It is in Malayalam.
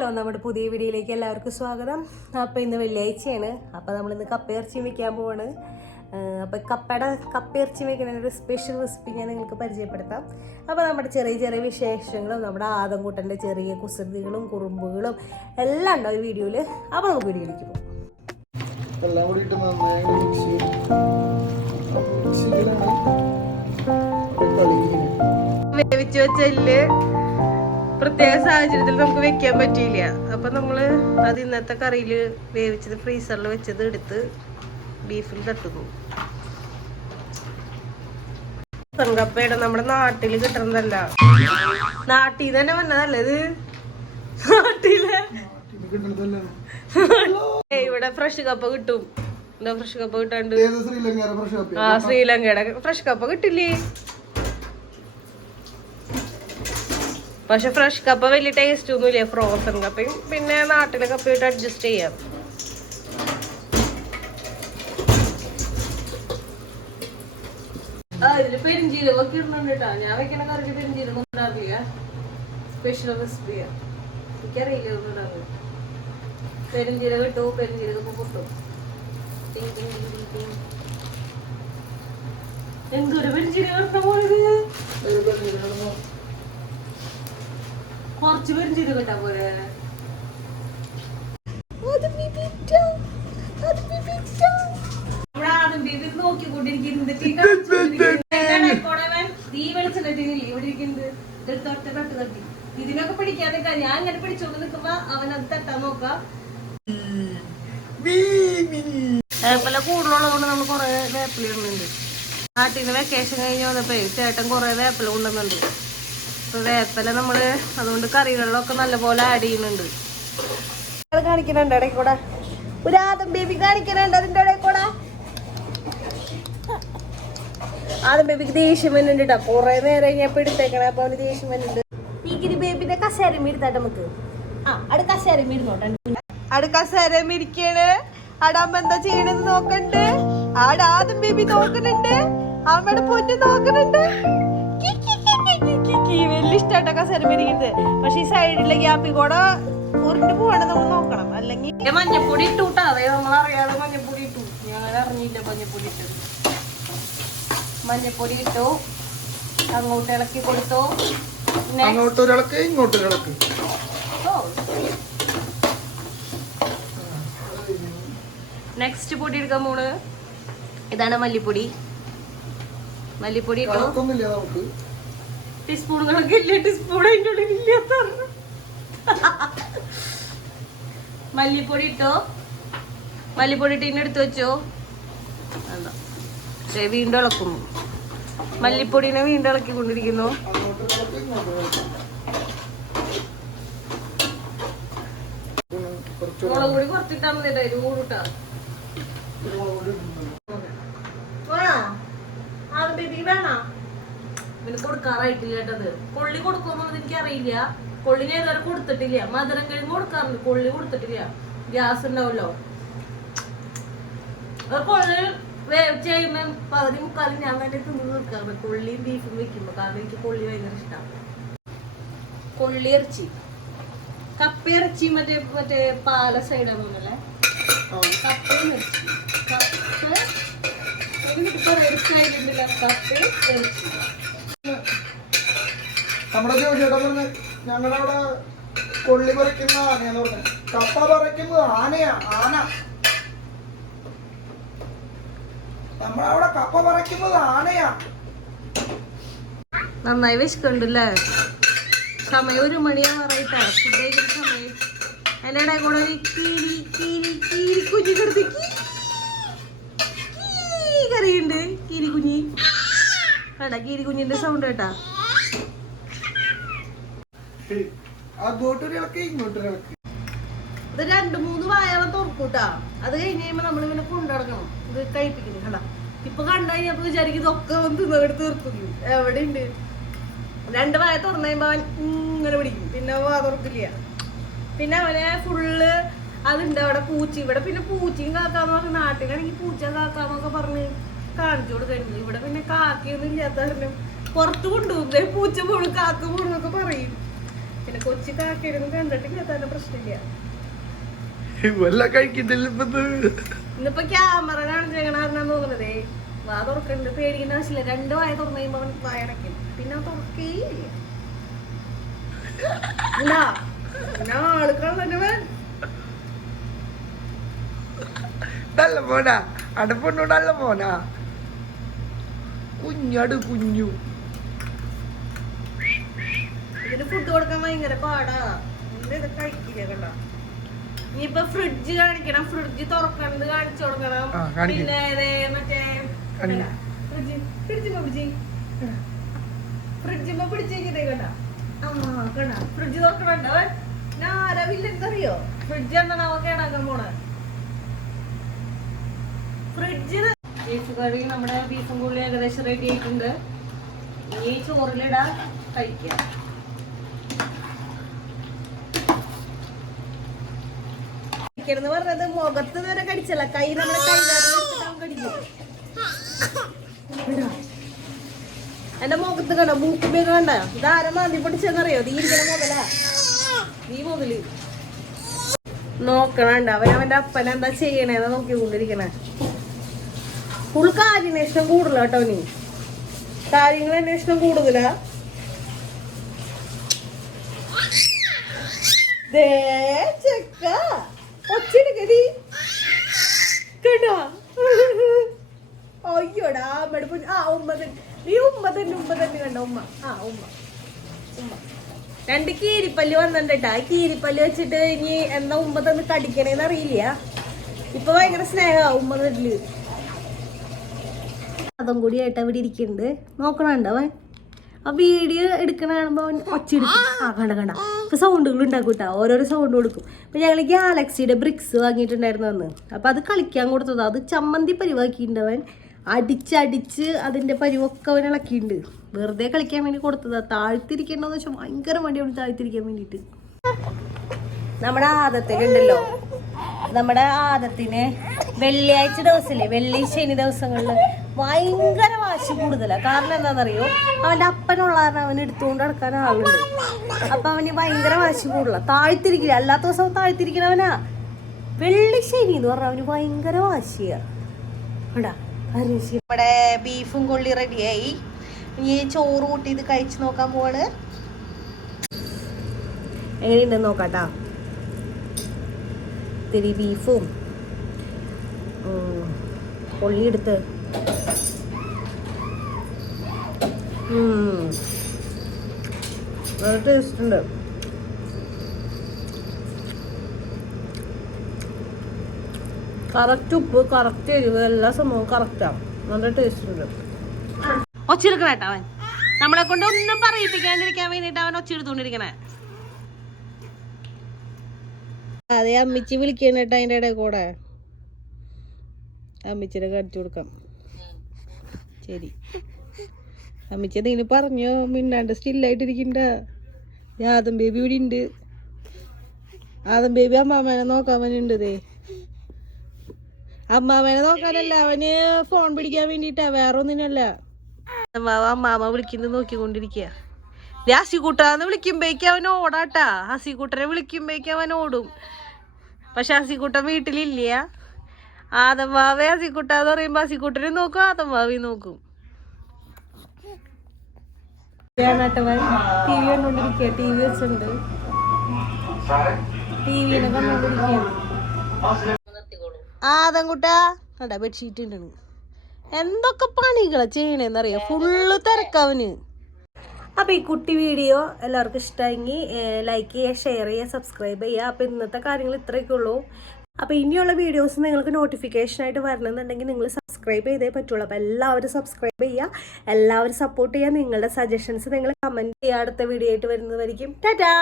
ഹലോ, നമ്മുടെ പുതിയ വീഡിയോയിലേക്ക് എല്ലാവർക്കും സ്വാഗതം. അപ്പോൾ ഇന്ന് വെള്ളിയാഴ്ചയാണ്. അപ്പോൾ നമ്മളിന്ന് കപ്പയിറച്ചി വയ്ക്കാൻ പോവാണ്. അപ്പോൾ കപ്പയിറച്ചി വയ്ക്കുന്ന ഒരു സ്പെഷ്യൽ റെസിപ്പി ഞാൻ നിങ്ങൾക്ക് പരിചയപ്പെടുത്താം. അപ്പോൾ നമ്മുടെ ചെറിയ ചെറിയ വിശേഷങ്ങളും നമ്മുടെ ആദംകുട്ടൻ്റെ ചെറിയ കുസൃതികളും കുറുമ്പുകളും എല്ലാം ഉണ്ടാവും ഒരു വീഡിയോയിൽ. അപ്പോൾ നമുക്ക് വീഡിയോയിലേക്ക് പോകാം. എല്ലാം കൂടിയിട്ട് നന്നായി വേവിച്ച് വെച്ചല് പ്രത്യേക സാഹചര്യത്തിൽ നമുക്ക് വെക്കാൻ പറ്റിയില്ല. അപ്പൊ നമ്മള് അത് ഇന്നത്തെ കറിയിൽ വേവിച്ചത് ഫ്രീസറിൽ വെച്ചത് എടുത്ത് ബീഫിൽ തട്ടുന്നു. കപ്പയുടെ നമ്മുടെ നാട്ടില് കിട്ടുന്നതല്ല, നാട്ടിൽ തന്നെ വന്നതല്ലേ ഇത്. നാട്ടിലെ ഇവിടെ ഫ്രഷ് കപ്പ കിട്ടും. എന്താ ഫ്രഷ് കപ്പ കിട്ടാണ്ട്? ശ്രീലങ്കയുടെ ഫ്രഷ് കപ്പ കിട്ടില്ലേ? പക്ഷെ ഫ്രഷ് കപ്പ വലിയ ടേസ്റ്റ് ഒന്നുമില്ല. ഫ്രോസൺ കപ്പയും പിന്നെ നാട്ടിലെ കപ്പയായിട്ട് അഡ്ജസ്റ്റ് ചെയ്യാം. ഇതില് പെരിഞ്ചീരകമൊക്കെ ഇടുന്നുണ്ട് കേട്ടോ. ഞാൻ വെക്കണ കറിക്ക് പെരിഞ്ചീരകം ഉണ്ടാവില്ല. സ്പെഷ്യൽ റെസിപ്പിയാ, എനിക്കറിയില്ല ഒന്നും ഉണ്ടാവില്ല. പെരിഞ്ചീരകം ഇട്ടു, പെരിഞ്ചീരകം പൊട്ടും. എന്തൊരു പെരിഞ്ചീരകം ഇട്ട പോയത്? കുറച്ച് പെരിഞ്ചീരകം ഇട്ടാ പോരെ? നോക്കിക്കൊണ്ടിരിക്കുന്നത് ഇതിനൊക്കെ പിടിക്കാതെ ഞാൻ ഇങ്ങനെ പിടിച്ചോണ്ട് നിൽക്കുമ്പോ അവൻ അത് തട്ടാൻ നോക്കാം. വേപ്പില കൂടുതലുള്ളതുകൊണ്ട് നമ്മൾ കൊറേ വേപ്പില ഇടുന്നുണ്ട്. നാട്ടിന് വെക്കേഷൻ കഴിഞ്ഞ് വന്നപ്പോ ചേട്ടൻ കൊറേ വേപ്പില കൊണ്ടുവന്നുണ്ട്. അപ്പൊ വേപ്പില നമ്മള് അതുകൊണ്ട് കറികളിലൊക്കെ നല്ലപോലെ ആഡ് ചെയ്യുന്നുണ്ട്. കാണിക്കുന്നുണ്ട് ഇടയ്ക്ക് കൂടെ ഒരു ആദം ബേബി കാണിക്കുന്നുണ്ട്. അതിന്റെ ഇടയിൽ കൂടെ ആദം ബേബിക്ക് ദേഷ്യം വരുന്നുണ്ട് കേട്ടോ. കുറെ നേരം ഞാൻ എടുത്തേക്കണേ. അപ്പൊ അവന് ദേഷ്യം വരുന്നുണ്ട്. ഈ ബേബിന്റെ കസേരയും ഇരുത്താട്ടെ നമുക്ക്. അടു കസേരയും ഇരുന്നോട്ടെ. അടു കസേരയും ഇരിക്കാണ്. അടാമ്പ എന്താ ചെയ്യണെന്ന് നോക്കണ്ട്. ആടെ ആദം ബേബി നോക്കുന്നുണ്ട്. അമ്മയുടെ പൊന്നു നോക്കുന്നുണ്ട്. വലിയ ഇഷ്ടാട്ടോ കസേരയും ഇരിക്കുന്നത്. പക്ഷെ ഈ സൈഡിലെ ഗ്യാപ്പിൽ കൂടെ ഉരുണ്ട് പോവാണ് നമ്മൾ നോക്കണം. അല്ലെങ്കിൽ മഞ്ഞപ്പൊടി ഇട്ടൂട്ടാ. അതായത് നമ്മൾ അറിയാതെ മഞ്ഞപ്പൊടി ഇട്ടു. ഞാൻ അറിഞ്ഞില്ല മഞ്ഞപ്പൊടി ഇട്ടത്. മഞ്ഞപ്പൊടി ഇട്ടു, അങ്ങോട്ട് ഇളക്കി കൊടുത്തു. നെക്സ്റ്റ് പൊടി എടുക്കാൻ പോണ്. ഇതാണ് മല്ലിപ്പൊടി. മല്ലിപ്പൊടി ഇട്ടു. ടീസ്പൂണുകളൊക്കെ ഇല്ല. ടീസ്പൂൺ അതിൻ്റെ ഉള്ളിൽ ഇല്ലാത്ത മല്ലിപ്പൊടി ഇട്ടോ. മല്ലിപ്പൊടി ഇട്ട് ഇന്നെ എടുത്ത് വെച്ചോ. എന്താ വീണ്ടും ഇളക്കുന്നു. മല്ലിപ്പൊടിനെ വീണ്ടും ഇളക്കിക്കൊണ്ടിരിക്കുന്നു. മുളക് പൊടി കുറച്ചിട്ടാ മതി. കൂടിട്ടാ വേണോ? ഇവന് കൊടുക്കാറായിട്ടില്ല കേട്ടത്. കൊള്ളി കൊടുക്കുമെന്നത് എനിക്കറിയില്ല. കൊള്ളിനെ ഏതായാലും കൊടുത്തിട്ടില്ല. മധുരം കഴിയുമ്പോൾ കൊടുക്കാറുണ്ട്, കൊള്ളി കൊടുത്തിട്ടില്ല. ഗ്യാസ് ഉണ്ടാവല്ലോ. കൊള്ളി ചെയ്യുമ്പോ പകുതി മുക്കാലും ഞാൻ തന്നെ തിന്ന് തീർക്കാറുണ്ട് കൊള്ളിയും ബീഫും വെക്കുമ്പോ. കാരണം എനിക്ക് കൊള്ളി ഭയങ്കര ഇഷ്ടമാണ്. കൊള്ളി ഇറച്ചി, കപ്പയിറച്ചി മറ്റേ പാല സൈഡാണല്ലേ. കപ്പയും ഇറച്ചി, കപ്പയിലുണ്ടല്ല. കപ്പയും ഇറച്ചി. നമ്മുടെ ജോലിയുടെ പറഞ്ഞ ഞങ്ങളവിടെ കൊള്ളി പറിക്കുന്ന ആനയെന്ന് പറഞ്ഞു. കപ്പ പറിക്കുന്നത് ആനയാ, ആന. നമ്മളവിടെ കപ്പ പറിക്കുന്നത് ആനയാ. നന്നായി വിശക്കുണ്ടല്ലേ? സമയം 1 മണിയാവാറായിട്ടാ. ഫുഡ് കഴിക്കുന്ന സമയം. അതിൻ്റെ ഇടയിൽ കൂടെ ഒരു കുഞ്ഞി കിടത്തി കറിയുണ്ട്. കീരിക്കുഞ്ഞി കേട്ടാ. കീരിക്കുഞ്ഞിന്റെ സൗണ്ട് കേട്ടാ. ഇത് 2-3 വായവ തുറക്കൂട്ടാ. അത് കഴിഞ്ഞ് കഴിയുമ്പോ നമ്മൾ ഇങ്ങനെ കൊണ്ടുനടക്കണം. ഇത് കഴിപ്പിക്കുന്നു കണ്ടാ. ഇപ്പൊ കണ്ടു കഴിഞ്ഞപ്പോ വിചാരിക്കും ഇതൊക്കെ തിന്നെടുത്ത് തീർക്കുന്നു. എവിടെ ഉണ്ട്? 2 വായ തുറന്നു കഴിയുമ്പോ അവൻ ഇങ്ങനെ പിടിക്കും. പിന്നെ വാ തുറക്കില്ല. പിന്നെ അവനെ ഫുള്ള് അതുണ്ട് അവിടെ പൂച്ച. ഇവിടെ പിന്നെ പൂച്ചയും കാക്കാന്ന് പറഞ്ഞ, നാട്ടിലാണെങ്കിൽ പൂച്ച കാക്കാന്നൊക്കെ പറഞ്ഞ് കാണിച്ചു കൊടുക്കുന്നു. ഇവിടെ പിന്നെ കാക്കയൊന്നും ഇല്ലാത്ത കാരണം പുറത്ത് കൊണ്ടുപോകും. പൂച്ച പോണു കാക്ക പോണെന്നൊക്കെ പറയും. പിന്നെ കൊച്ചി കാക്കയൊന്നും കണ്ടിട്ടില്ല തന്നെ പ്രശ്നമില്ല. ഇന്നിപ്പോ ക്യാമറ കാണിച്ചേക്കണ തോന്നുന്നതേ വാ തുറക്കണ്ട് പേടിക്കേണ്ട ആവശ്യമില്ല. 2 വായ തുറന്നു കഴിയുമ്പോ അവൻ വായടക്കും. പിന്നെ തുറക്കേയില്ല. ആളുകൾ തന്നെ നല്ല മോനാ അടുപ്പുണ്ടോ? നല്ല മോനാ കുഞ്ഞാട് കുഞ്ഞു. ഇതിന് ഫുഡ് കൊടുക്കാൻ ഭയങ്കര പാടാ. ഇത് കഴിക്കില്ല കണ്ട. ഇനിയിപ്പൊ ഫ്രിഡ്ജ് കാണിക്കണം. ഫ്രിഡ്ജ് തുറക്കണത് കാണിച്ചു കൊടുക്കണം. പിന്നെ മറ്റേ ഫ്രിഡ്ജിമ്മ പിടിച്ചേക്കിതേ കണ്ട. കണ്ട ഫ്രിഡ്ജ് തുറക്കണുണ്ടോ? ആരാവില്ല എന്തറിയോ ഫ്രിഡ്ജ് എന്താണ് അവ കേടാക്കാൻ പോണ. ഫ്രിഡ്ജ് ബീഫ് കറി നമ്മുടെ ബീഫും പുള്ളി ഏകദേശം റെഡി ആയിട്ടുണ്ട്. ഈ ചോറിലിടാ കഴിക്കാം. എന്ന് പറഞ്ഞത് മുഖത്ത് വരെ കടിച്ചല്ല, കൈ നമ്മുടെ കടിക്കും. എന്റെ മുഖത്ത് കണ്ടോ മൂക്കുമ്പേ കണ്ട. ഇതാരം മാന്തി പൊടിച്ചെന്നറിയോ? നീ ഇരിക്കണ മുതലാ. നീ മുതല് നോക്കണണ്ട. അവന്റെ അപ്പനെന്താ ചെയ്യണേന്ന് നോക്കിക്കൊണ്ടിരിക്കണേ. ഫുൾ കാര്യന്വേഷണം കൂടുതല കേട്ടോ. നീ കാര്യങ്ങൾ അന്വേഷണം കൂടുതലാ. ചെക്ക ഒച്ചെടുക്കടി കേട്ടോ. അയ്യോടാ മെടുപ്പ്. ഉമ്മ നീ ഉമ്മ തന്നെ കണ്ടോ. ഉമ്മ ഉമ്മ 2 കീരിപ്പല്ല് വന്നിട്ടാ. കീരിപ്പല്ല് വെച്ചിട്ട് ഇനി എന്നാ ഉമ്മ തന്ന് കടിക്കണേന്ന് അറിയില്ല. ഇപ്പൊ ഭയങ്കര സ്നേഹമാ ഉമ്മ തന്നില്. അതും കൂടി ആയിട്ട് അവിടെ ഇരിക്കുന്നുണ്ട്. നോക്കണുണ്ടോ അവൻ? ആ വീഡിയോ എടുക്കണ കാണുമ്പോൾ അവൻ ഒച്ചെടുക്കും. കണ്ട ഇപ്പൊ സൗണ്ടുകൾ ഉണ്ടാക്കും കേട്ടോ. ഓരോരോ സൗണ്ട് കൊടുക്കും. ഇപ്പൊ ഞങ്ങൾ ഗാലക്സിയുടെ ബ്രിക്സ് വാങ്ങിയിട്ടുണ്ടായിരുന്നു അന്ന്. അപ്പൊ അത് കളിക്കാൻ കൊടുത്തത്. അത് ചമ്മന്തി പരിവാക്കിയിട്ടുണ്ട് അവൻ. അടിച്ച് അതിന്റെ പരിവൊക്കെ അവൻ ഇളക്കിയിട്ടുണ്ട്. വെറുതെ കളിക്കാൻ വേണ്ടി കൊടുത്തതാ. താഴ്ത്തിരിക്കണ്ടെന്ന് വെച്ചാൽ ഭയങ്കര മടിയാണ് താഴ്ത്തിരിക്കാൻ വേണ്ടിയിട്ട്. നമ്മുടെ ആദത്തിലുണ്ടല്ലോ, നമ്മുടെ ആദത്തിന് വെള്ളിയാഴ്ച ദിവസമില്ലേ, വെള്ളി ശനി ദിവസങ്ങളിൽ ഭയങ്കര വാശി കൂടുതലാണ്. കാരണം എന്താണെന്നറിയോ? അവൻ്റെ അപ്പനുള്ള കാരണം അവന് എടുത്തുകൊണ്ട് നടക്കാൻ ആളുണ്ട്. അപ്പൊ അവന് ഭയങ്കര വാശി കൂടുതലാണ്. താഴ്ത്തിരിക്കില്ല. അല്ലാത്ത ദിവസം താഴ്ത്തിരിക്കണവനാ. വെള്ളി ശനി എന്ന് പറഞ്ഞാൽ അവന് ഭയങ്കര വാശിയാ. നമ്മുടെ ബീഫും കൊള്ളി റെഡിയായി. ഇനി ചോറ് കൂട്ടി ഇത് കഴിച്ചു നോക്കാൻ പോവാണ്. എങ്ങനെയുണ്ടെന്ന് നോക്കാട്ടാ. ഇത്തിരി ബീഫും കൊള്ളി എടുത്ത് നല്ല ടേസ്റ്റ് ഉണ്ട്. കറക്റ്റ് ഉപ്പ്, കറക്റ്റ് എരിവ്, എല്ലാ സംഭവവും കറക്റ്റാണ്. നല്ല ടേസ്റ്റ് ഉണ്ട്. ഒച്ചെടുക്കണേട്ടാ അവൻ. നമ്മളെ കൊണ്ട് ഒന്നും പറയിപ്പിക്കാണ്ടിരിക്കാൻ വേണ്ടിട്ട് അവൻ ഒച്ചെടുത്തോണ്ടിരിക്കണേ. അതെ അമ്മിച്ചി വിളിക്കണേട്ടാ. അതിൻ്റെ ഇടയിൽ കൂടെ അമ്മിച്ചിനെ കാണിച്ചു കൊടുക്കാം. ശരി അമ്മിച്ചി എന്തെങ്കിലും പറഞ്ഞോ? മിണ്ടാണ്ട് സ്റ്റില്ലായിട്ടിരിക്കണ്ട. ആദം ബേബി ഇവിടെ ഉണ്ട്. ആദം ബേബി അമ്മാമേനെ നോക്കാൻ വേണ്ടിണ്ട്. അമ്മാമേനെ നോക്കാനല്ല, അവന് ഫോൺ പിടിക്കാൻ വേണ്ടിട്ടാ, വേറെ ഒന്നിനല്ല. അമ്മാമ വിളിക്കുന്നത് നോക്കിക്കൊണ്ടിരിക്കുക. ഹസിക്കൂട്ടാന്ന് വിളിക്കുമ്പോഴേക്കും അവൻ ഓടാട്ടാ. ഹസിക്കൂട്ടനെ വിളിക്കുമ്പോഴേക്കും അവൻ ഓടും. പക്ഷെ ഹസിക്കൂട്ടൻ വീട്ടിലില്ല. ആദംവാവെ ഹസിക്കൂട്ടാന്ന് പറയുമ്പോ ഹസിക്കൂട്ടനെ നോക്കും, ആദംവാവി നോക്കും. ടി വി കണ്ടോണ്ടിരിക്കുക. ടി വി വെച്ചിട്ടുണ്ട്. ടിവിനെ കണ്ടോണ്ടിരിക്കുക. ആദംകുട്ടാ കണ്ടാ ബെഡ്ഷീറ്റ് ഉണ്ട്. എന്തൊക്കെ പണികളാ ചെയ്യണേന്നറിയാം. ഫുള്ള് തിരക്കവന്. അപ്പോൾ ഈ കുട്ടി വീഡിയോ എല്ലാവർക്കും ഇഷ്ടമെങ്കിൽ ലൈക്ക് ചെയ്യുക, ഷെയർ ചെയ്യുക, സബ്സ്ക്രൈബ് ചെയ്യുക. അപ്പോൾ ഇന്നത്തെ കാര്യങ്ങൾ ഇത്രയൊക്കെ ഉള്ളൂ. അപ്പോൾ ഇനിയുള്ള വീഡിയോസ് നിങ്ങൾക്ക് നോട്ടിഫിക്കേഷനായിട്ട് വരണമെന്നുണ്ടെങ്കിൽ നിങ്ങൾ സബ്സ്ക്രൈബ് ചെയ്തേ പറ്റുള്ളൂ. അപ്പോൾ എല്ലാവരും സബ്സ്ക്രൈബ് ചെയ്യുക, എല്ലാവരും സപ്പോർട്ട് ചെയ്യുക. നിങ്ങളുടെ സജഷൻസ് നിങ്ങൾ കമൻറ്റ് ചെയ്യുക. അടുത്ത വീഡിയോ ആയിട്ട് വരുന്നതായിരിക്കും. ടാറ്റാ.